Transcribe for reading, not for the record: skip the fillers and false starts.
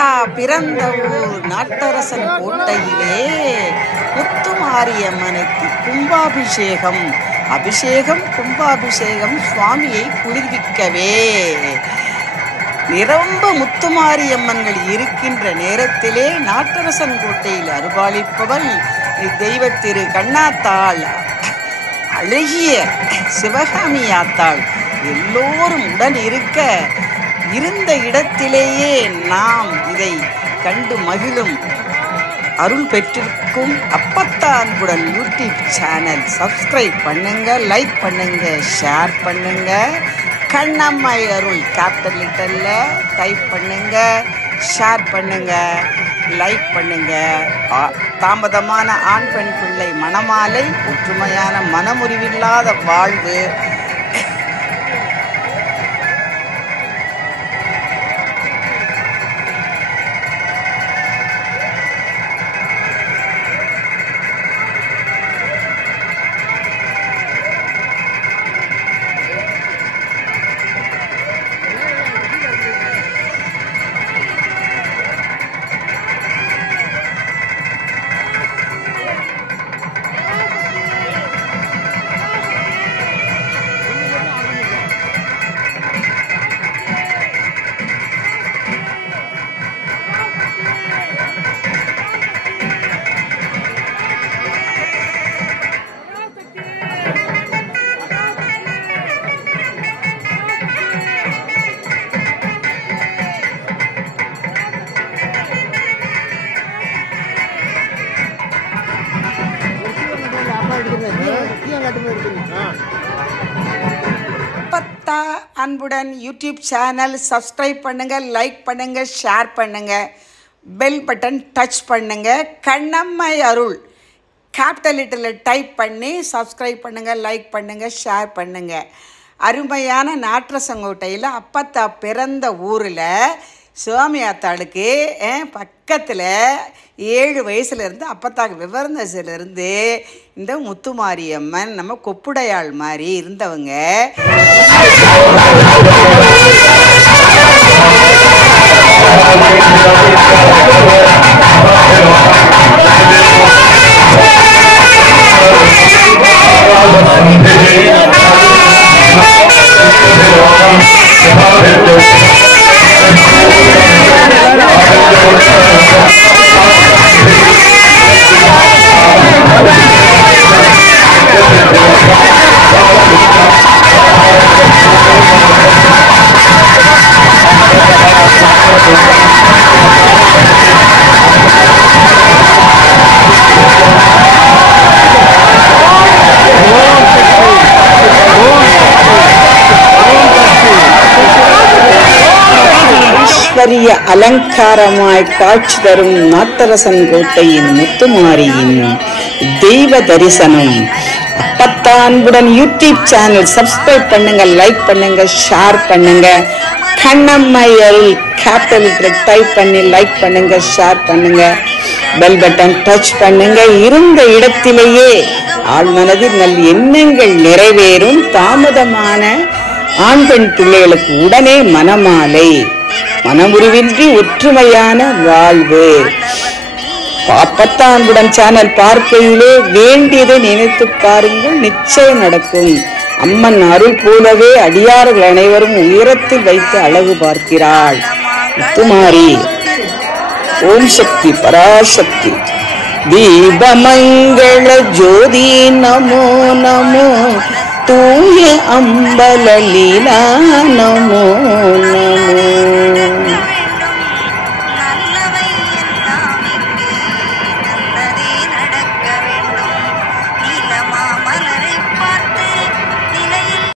அப்பத்தா பிறந்த ஊர் நாட்டரசன் கோட்டையிலே முத்துமாரியம்மனுக்கு கும்பாபிஷேகம். கும்பாபிஷேகம் சுவாமியை குளிர்விக்கவே. நிரம்ப முத்துமாரியம்மன்கள் இருக்கின்ற நேரத்திலே நாட்டரசன் கோட்டையில் அருள்பாலிப்பவள் தெய்வத்திரு கண்ணாத்தாள், அழகிய சிவகாமி ஆத்தாள் எல்லோரும் உடன் இருந்த இடத்திலேயே நாம் இதை கண்டு மகிழும் அருள் பெற்றிருக்கும் அப்பத்தா அன்புடன் யூடியூப் சேனல் சப்ஸ்கிரைப் பண்ணுங்க, லைக் பண்ணுங்க, ஷேர் பண்ணுங்க. கண்ணம்மை அருள் கேபிட்டல் லிட்டர்ல டைப் பண்ணுங்க, ஷேர் பண்ணுங்க, லைக் பண்ணுங்க. தாமதமான ஆண் பெண் பிள்ளை மணமாலை, ஒற்றுமையான மனமுறிவில்லாத வாழ்வு. அப்பத்தா அன்புடன் யூடியூப் சேனல் சப்ஸ்கிரைப் பண்ணுங்க, லைக் பண்ணுங்க, ஷேர் பண்ணுங்க, பெல் பட்டன் டச் பண்ணுங்க. கண்ணம்மை அருள் கேபிட்டல் லிட்டரில் டைப் பண்ணி சப்ஸ்கிரைப் பண்ணுங்க, லைக் பண்ணுங்க, ஷேர் பண்ணுங்க. அருமையான நாட்டரசங்கோட்டையில் அப்பத்தா பிறந்த ஊரில் சுவாமி ஆத்தாளுக்கு பக்கத்தில் 7 வயசுலேருந்து அப்பத்தாக்கு விவரம் வயசுலேருந்து இந்த முத்துமாரியம்மன் நம்ம கொப்புடையாள் மாதிரி இருந்தவங்க. அலங்காரமாய் காட்சி தரும் நாட்டரசன் கோட்டையின் முத்துமாரியின் தெய்வ தரிசனம். அப்பத்தா அன்புடன் யூடியூப் சேனல் சப்ஸ்கிரைப் பண்ணுங்க, லைக் பண்ணுங்க, ஷேர் பண்ணுங்க. கண்ணம்மை அருள் கேபிட்டல் டைப் பண்ணி லைக் பண்ணுங்க, ஷேர் பண்ணுங்க, பெல் பட்டன் டச் பண்ணுங்க. இருந்த இடத்திலேயே ஆள் மனதில் நல் எண்ணங்கள் நிறைவேறும். தாமதமான ஆண் பெண் பிள்ளைகளுக்கு உடனே மனமாலை, மனமுறிவின்றி ஒற்றுமையான வாழ்வு. அப்பத்தா அன்புடன் சேனல் பார்க்கையிலே வேண்டியதை நினைத்து பாருங்கள், நிச்சயம் நடக்கும். அம்மன் அருள் போலவே அடியார்கள் அனைவரும் உயரத்தில் வைத்து அழகு பார்க்கிறாள் முத்துமாரி. ஓம் சக்தி பராசக்தி. தீபமங்கள ஜோதி நமோ நமோ, தூய அம்பல லீலா நமோ